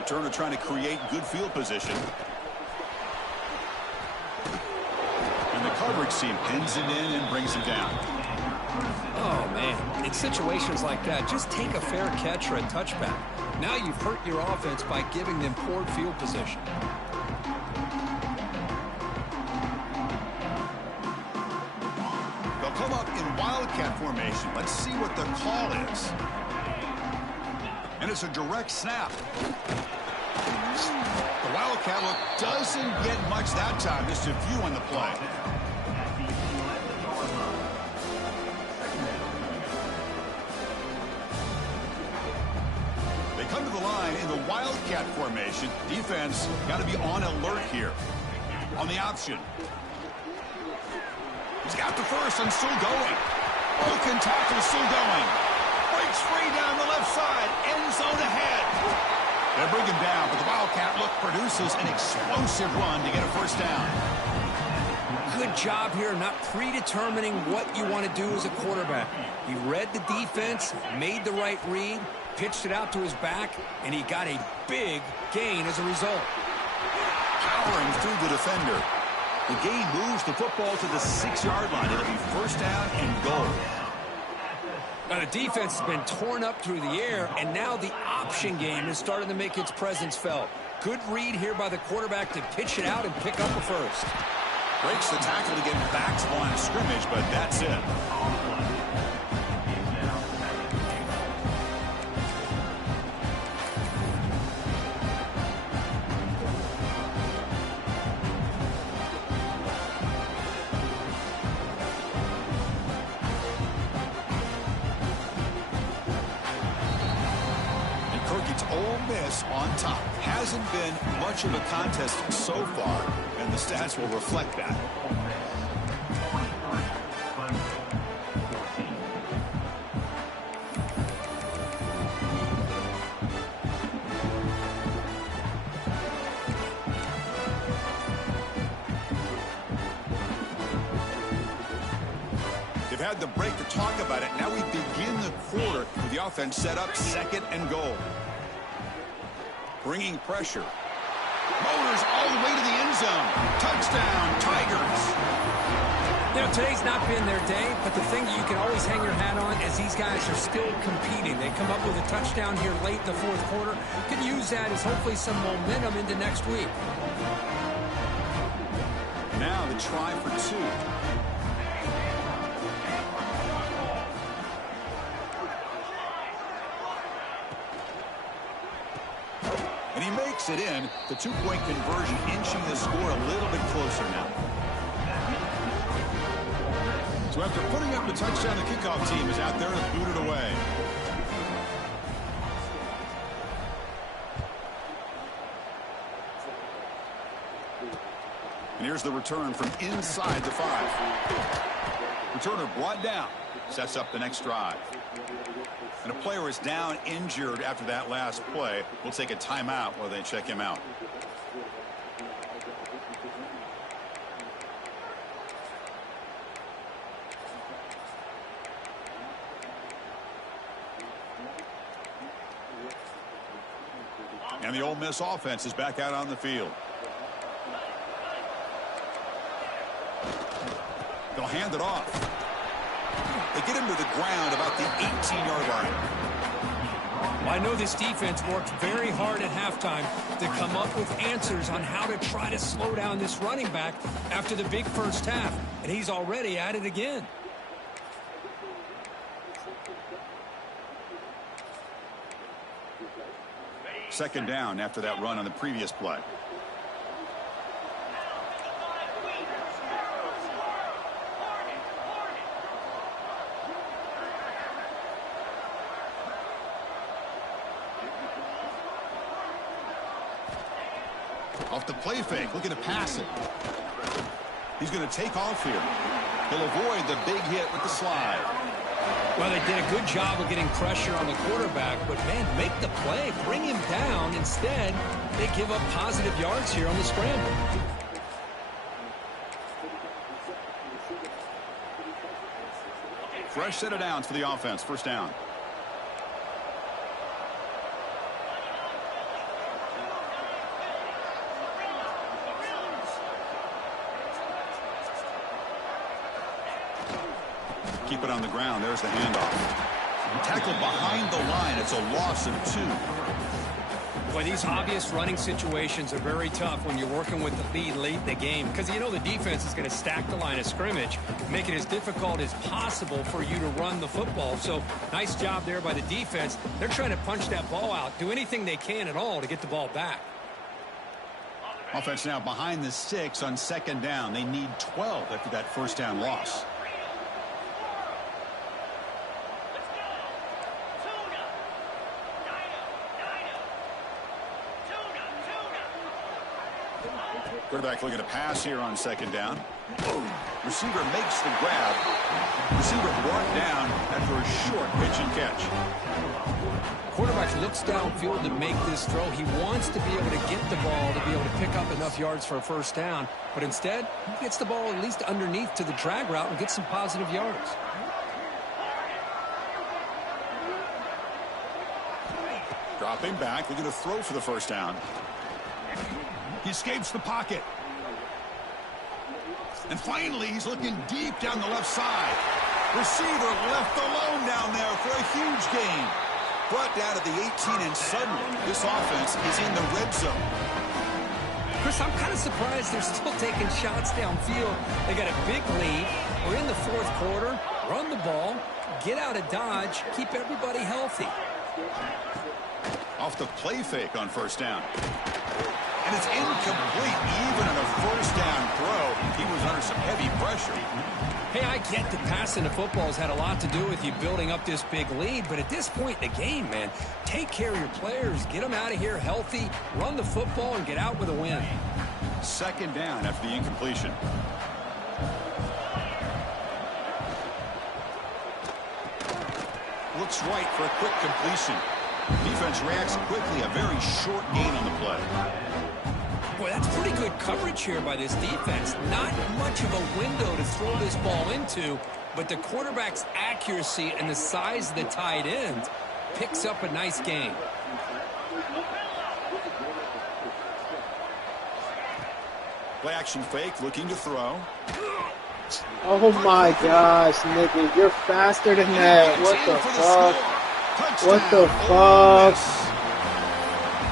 Returner trying to create good field position. And the coverage team pins it in and brings him down. Oh, man. In situations like that, just take a fair catch or a touchback. Now you've hurt your offense by giving them poor field position. They'll come up in wildcat formation. Let's see what the call is. And it's a direct snap. The wildcat look doesn't get much that time. Just a few on the play. They come to the line in the wildcat formation. Defense got to be on alert here. On the option. He's got the first and still going. Broken tackle, still going. Breaks free down the left side. End zone ahead. They bring him down, but the wildcat look produces an explosive run to get a first down. Good job here not predetermining what you want to do as a quarterback. He read the defense, made the right read, pitched it out to his back, and he got a big gain as a result. Powering through the defender. The game moves the football to the 6-yard line. It'll be first down and goal. Now the defense has been torn up through the air, and now the option game is starting to make its presence felt. Good read here by the quarterback to pitch it out and pick up a first. Breaks the tackle to get back to the line of scrimmage, but that's it. And Kirk gets Ole Miss on top. Hasn't been much of a contest so far, and the stats will reflect that. They've had the break to talk about it. Now we begin the quarter with the offense set up, 2nd and goal. Bringing pressure. Motors all the way to the end zone. Touchdown, Tigers. You know, today's not been their day, but the thing that you can always hang your hat on is these guys are still competing. They come up with a touchdown here late in the 4th quarter. Could use that as hopefully some momentum into next week. Now the try for 2. And he makes it in. The 2-point conversion inching the score a little bit closer now. So after putting up the touchdown, the kickoff team is out there and booted away. And here's the return from inside the 5. Returner brought down. Sets up the next drive. And a player is down injured after that last play. We'll take a timeout while they check him out. And the Ole Miss offense is back out on the field. They'll hand it off. They get him to the ground about the 18-yard line. Well, I know this defense worked very hard at halftime to come up with answers on how to try to slow down this running back after the big first half, and he's already at it again. Second down after that run on the previous play. Off the play fake, looking to pass it. He's going to take off here. He'll avoid the big hit with the slide. Well, they did a good job of getting pressure on the quarterback, but, man, make the play. Bring him down. Instead, they give up positive yards here on the scramble. Fresh set of downs for the offense. First down. Keep it on the ground. There's the handoff. Tackled behind the line. It's a loss of 2. Boy, these obvious running situations are very tough when you're working with the lead late in the game because you know the defense is going to stack the line of scrimmage, make it as difficult as possible for you to run the football. So nice job there by the defense. They're trying to punch that ball out, do anything they can at all to get the ball back. Offense now behind the 6 on second down. They need 12 after that first down loss. Quarterback looking to pass here on second down. Receiver makes the grab. Receiver brought down after a short pitch and catch. Quarterback looks downfield to make this throw. He wants to be able to get the ball to be able to pick up enough yards for a first down. But instead, he gets the ball at least underneath to the drag route and gets some positive yards. Dropping back, looking to throw for the first down. He escapes the pocket. And finally, he's looking deep down the left side. Receiver left alone down there for a huge gain. Brought down at the 18, and suddenly this offense is in the red zone. Chris, I'm kind of surprised they're still taking shots downfield. They got a big lead. We're in the 4th quarter. Run the ball, get out of Dodge, keep everybody healthy. Off the play fake on first down. And it's incomplete. Even on a first down throw, he was under some heavy pressure. Hey, I get that passing the football has had a lot to do with you building up this big lead, but at this point in the game, man, take care of your players, get them out of here healthy, run the football, and get out with a win. Second down after the incompletion. Looks right for a quick completion. Defense reacts quickly, a very short gain on the play. Boy, that's pretty good coverage here by this defense. Not much of a window to throw this ball into, but the quarterback's accuracy and the size of the tight end picks up a nice gain. Play action fake, looking to throw. Oh my gosh, nigga, you're faster than that. What the fuck? What the fuck?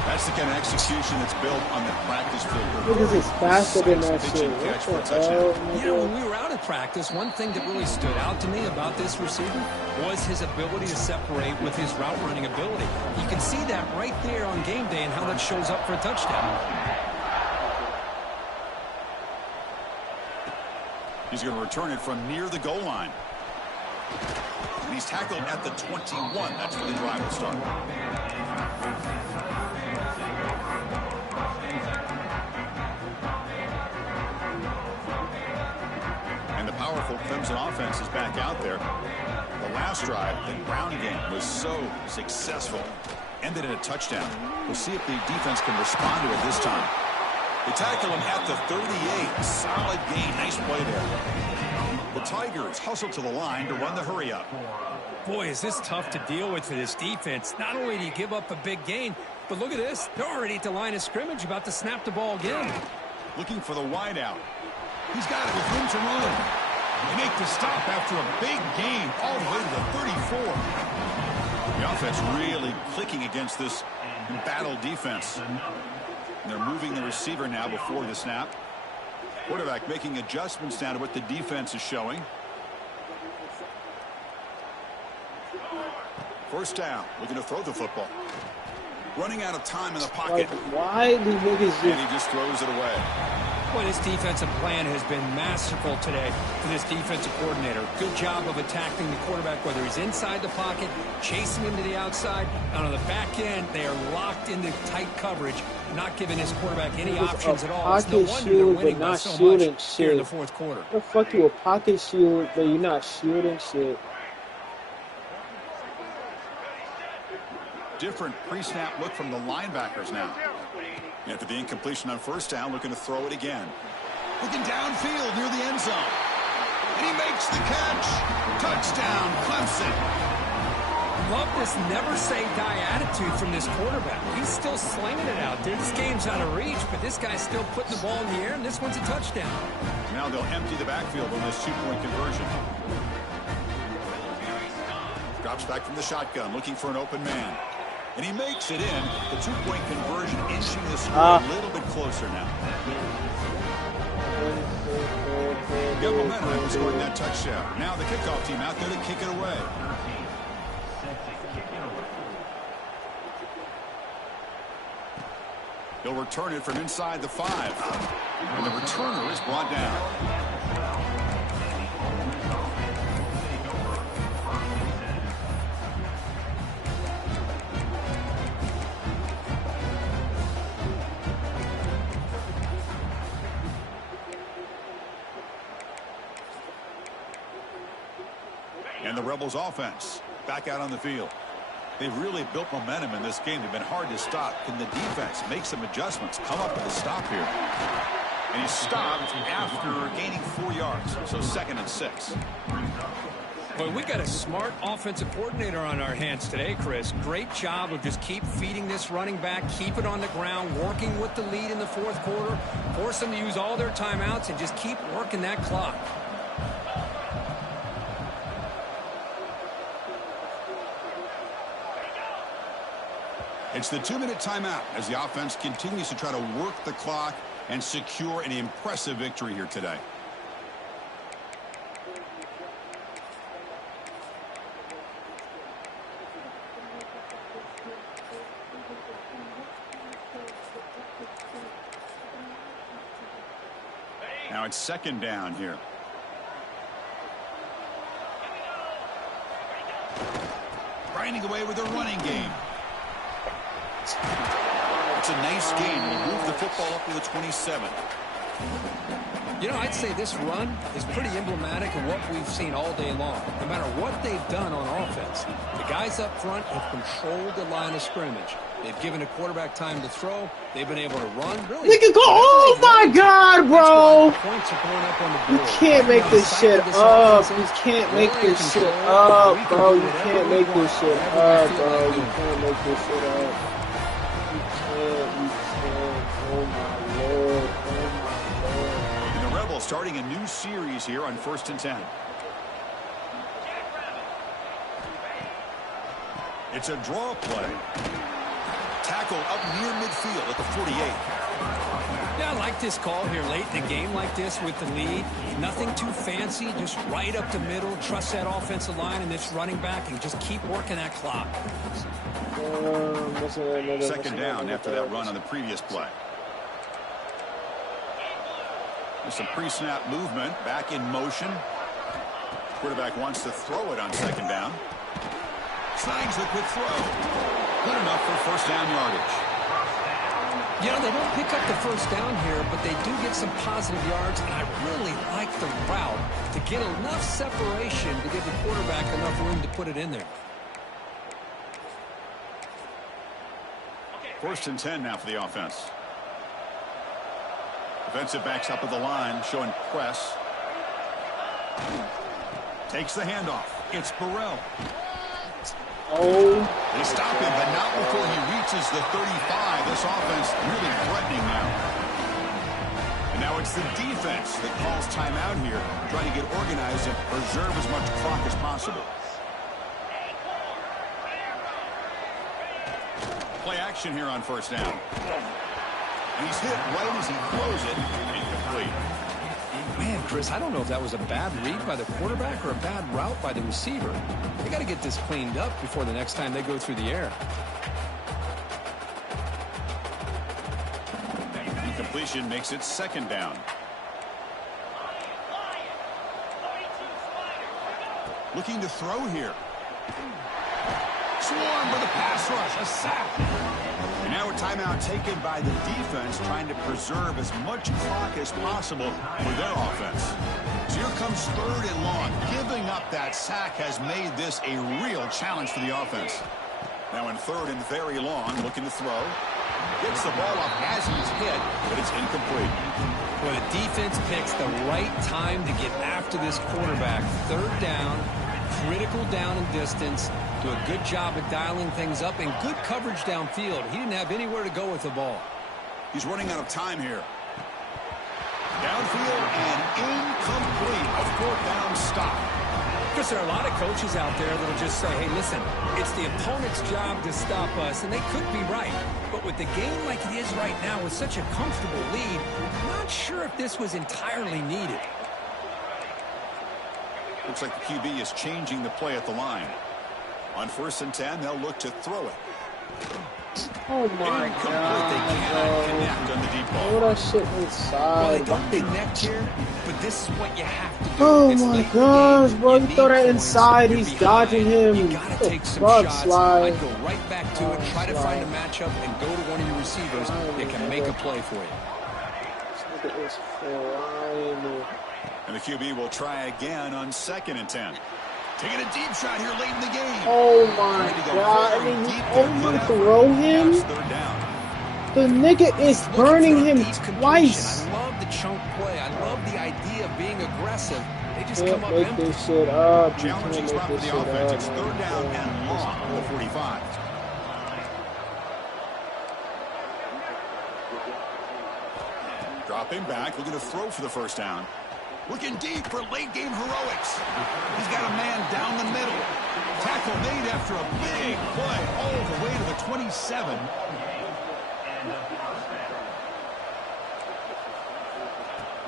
That's the kind of execution that's built on the practice field. Niggas is faster than that shit. What the hell, You know, when nigga? we were out of practice, one thing that really stood out to me about this receiver was his ability to separate with his route running ability. You can see that right there on game day and how that shows up for a touchdown. He's going to return it from near the goal line. And he's tackled at the 21. That's where the drive will start. And the powerful Clemson offense is back out there. The last drive, the ground game, was so successful. Ended in a touchdown. We'll see if the defense can respond to it this time. They tackle him at the 38. Solid gain. Nice play there. The Tigers hustle to the line to run the hurry up. Boy, is this tough to deal with for this defense. Not only do you give up a big gain, but look at this. They're already at the line of scrimmage, about to snap the ball again. Looking for the wideout. He's got it with room to run. They make the stop after a big gain all the way to the 34. The offense really clicking against this embattled defense. And they're moving the receiver now before the snap. Quarterback making adjustments now to what the defense is showing. First down, looking to throw the football. Running out of time in the pocket. Like, why do niggas And he just throws it away. Boy, this defensive plan has been masterful today for this defensive coordinator. Good job of attacking the quarterback, whether he's inside the pocket, chasing him to the outside, and on the back end, they are locked into tight coverage, not giving this quarterback any options at all. It's no wonder they're winning by so much here in the fourth quarter. What the fuck, you a pocket shield, but you're not shooting shit. Different pre-snap look from the linebackers now. After the incompletion on first down, looking to throw it again. Looking downfield near the end zone. And he makes the catch. Touchdown, Clemson. Love this never-say-die attitude from this quarterback. He's still slinging it out there. This game's out of reach, but this guy's still putting the ball in the air, and this one's a touchdown. Now they'll empty the backfield on this two-point conversion. Drops back from the shotgun, looking for an open man. And he makes it in. The two-point conversion inching the score a little bit closer now. Got momentum after scoring that touchdown. Now the kickoff team out there to kick it away. He'll return it from inside the 5. And the returner is brought down. And the Rebels offense back out on the field. They've really built momentum in this game. They've been hard to stop. Can the defense make some adjustments? Come up with a stop here. And he stopped after gaining 4 yards. So 2nd and 6. Boy, we got a smart offensive coordinator on our hands today, Chris. Great job of just keep feeding this running back, keep it on the ground, working with the lead in the fourth quarter, force them to use all their timeouts, and just keep working that clock. It's the 2-minute timeout as the offense continues to try to work the clock and secure an impressive victory here today. Now it's second down here. Grinding away with a running game. It's a nice game. We'll move the football up to the 27. You know, I'd say this run is pretty emblematic of what we've seen all day long. No matter what they've done on offense, the guys up front have controlled the line of scrimmage. They've given a quarterback time to throw. They've been able to run. Really, nigga, go! Oh my God, bro! Points are going up on the You board. can't make this shit up. You can't make this shit up, bro. You can't make this shit up, bro. You can't make this shit up. You can't. Oh my Lord. Oh my Lord. And the Rebels starting a new series here on 1st and 10. It's a draw play. Tackle up near midfield at the 48. Yeah, I like this call here late in a game like this with the lead. Nothing too fancy, just right up the middle. Trust that offensive line and this running back and just keep working that clock. Second down after that run on the previous play. There's some pre-snap movement, back in motion. Quarterback wants to throw it on second down. Snags the quick throw. Good enough for first down yardage. You know, they don't pick up the first down here, but they do get some positive yards, and I really like the route to get enough separation to give the quarterback enough room to put it in there. 1st and 10 now for the offense. Defensive backs up at the line, showing press. Takes the handoff. It's Burrell. Oh. They stop him, but not before he reaches the 35. This offense really threatening now. And now it's the defense that calls timeout here, trying to get organized and preserve as much clock as possible. Play action here on first down. And he's hit right as he throws it. Incomplete. Man, Chris, I don't know if that was a bad read by the quarterback or a bad route by the receiver. They got to get this cleaned up before the next time they go through the air. Incompletion makes it second down. Looking to throw here. Swarm with a pass rush, a sack. And now a timeout taken by the defense, trying to preserve as much clock as possible for their offense. So here comes 3rd and long. Giving up that sack has made this a real challenge for the offense. Now in 3rd and very long, looking to throw. Gets the ball off as he's hit, but it's incomplete. Well, the defense picks the right time to get after this quarterback. 3rd down, critical down and distance. Do a good job of dialing things up and good coverage downfield. He didn't have anywhere to go with the ball. He's running out of time here. Downfield and incomplete. A 4th down stop. Because there are a lot of coaches out there that will just say, hey, listen, it's the opponent's job to stop us, and they could be right. But with the game like it is right now with such a comfortable lead, I'm not sure if this was entirely needed. Looks like the QB is changing the play at the line. On 1st and 10, they'll look to throw it. Oh my God. They cannot connect on the deep ball. Throw that shit inside. Well, they don't connect here, but this is what you have to do. Oh It's my late in the gosh, game. bro. You throw that need inside. points. He's You're dodging behind. him. You got to The take some fuck, shots. Sly? I'd go right back to it, try to Sly. find a matchup, and go to one of your receivers that can make a play for you. This nigga is flying. And the QB will try again on 2nd and 10. Taking a deep shot here late in the game. Oh my God. I mean, you overthrow him? That's 3rd down. The nigga is burning him twice. I love the chunk play. I love the idea of being aggressive. They just Can't come up make empty. this shit up. You can't Challenging make spot for this the shit offense. up. It's 3rd down and long on the 45. Dropping back, looking to throw for the first down. Looking deep for late game heroics. He's got a man down the middle. Tackle made after a big play all the way to the 27.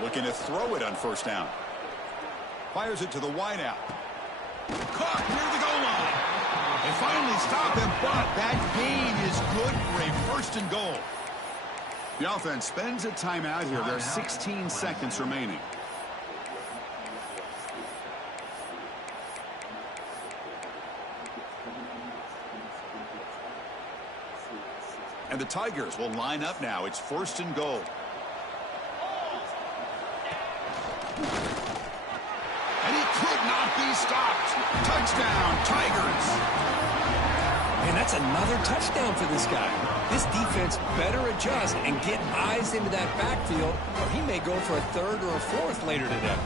Looking to throw it on first down. Fires it to the wideout. Caught near the goal line. They finally stop him, but that gain is good for a 1st and goal. The offense spends a timeout here. There are 16 seconds remaining. And the Tigers will line up now. It's 1st and goal. And he could not be stopped. Touchdown, Tigers. And that's another touchdown for this guy. This defense better adjust and get eyes into that backfield, or he may go for a 3rd or a 4th later today.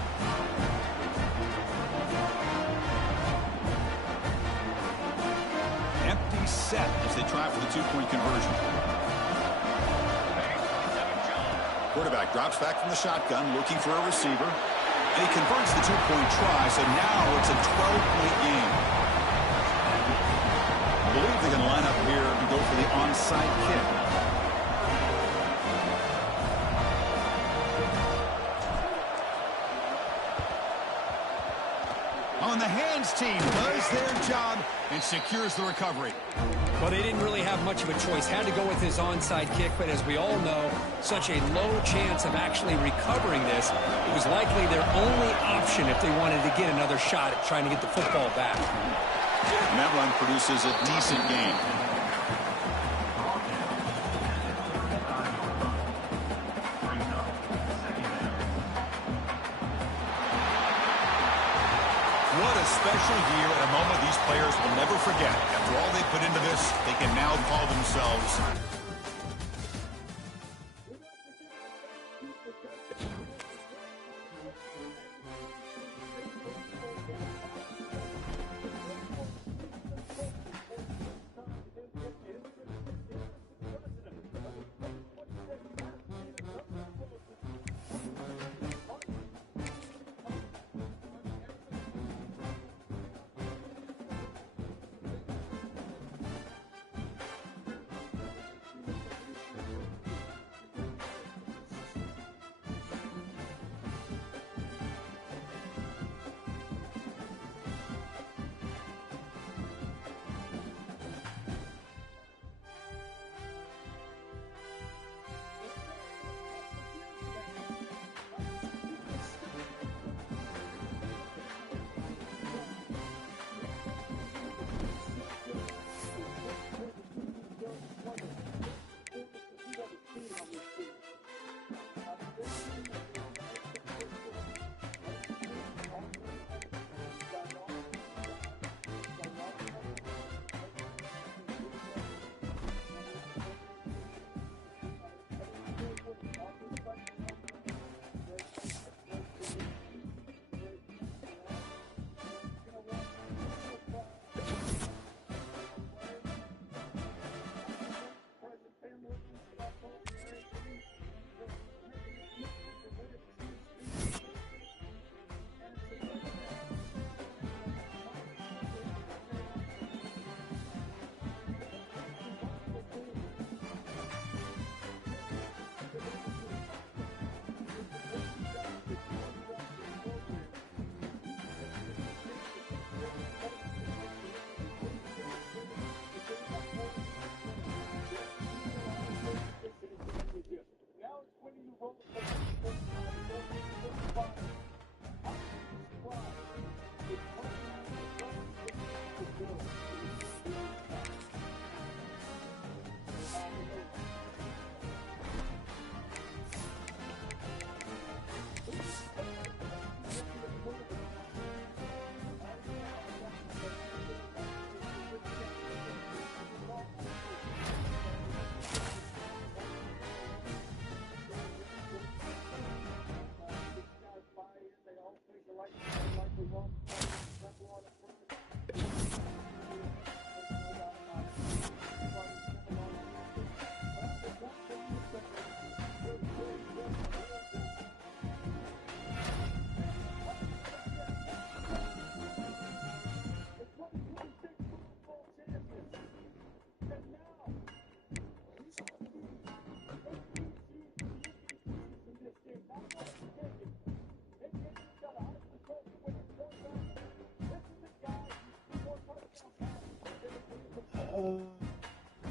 Empty set as they try for the 2-point conversion. Quarterback drops back from the shotgun, looking for a receiver. And he converts the 2-point try, so now it's a 12-point game. I believe they can line up here and go for the onside kick. On the hands team does their job and secures the recovery. Well, they didn't really have much of a choice. Had to go with his onside kick, but as we all know, such a low chance of actually recovering this. It was likely their only option if they wanted to get another shot at trying to get the football back. And that run produces a decent gain. What a special year and a moment these players will never forget. After all they put into this, they can now call themselves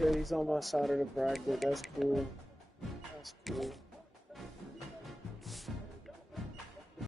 Okay, he's on my side of the bracket. That's cool. That's Yeah.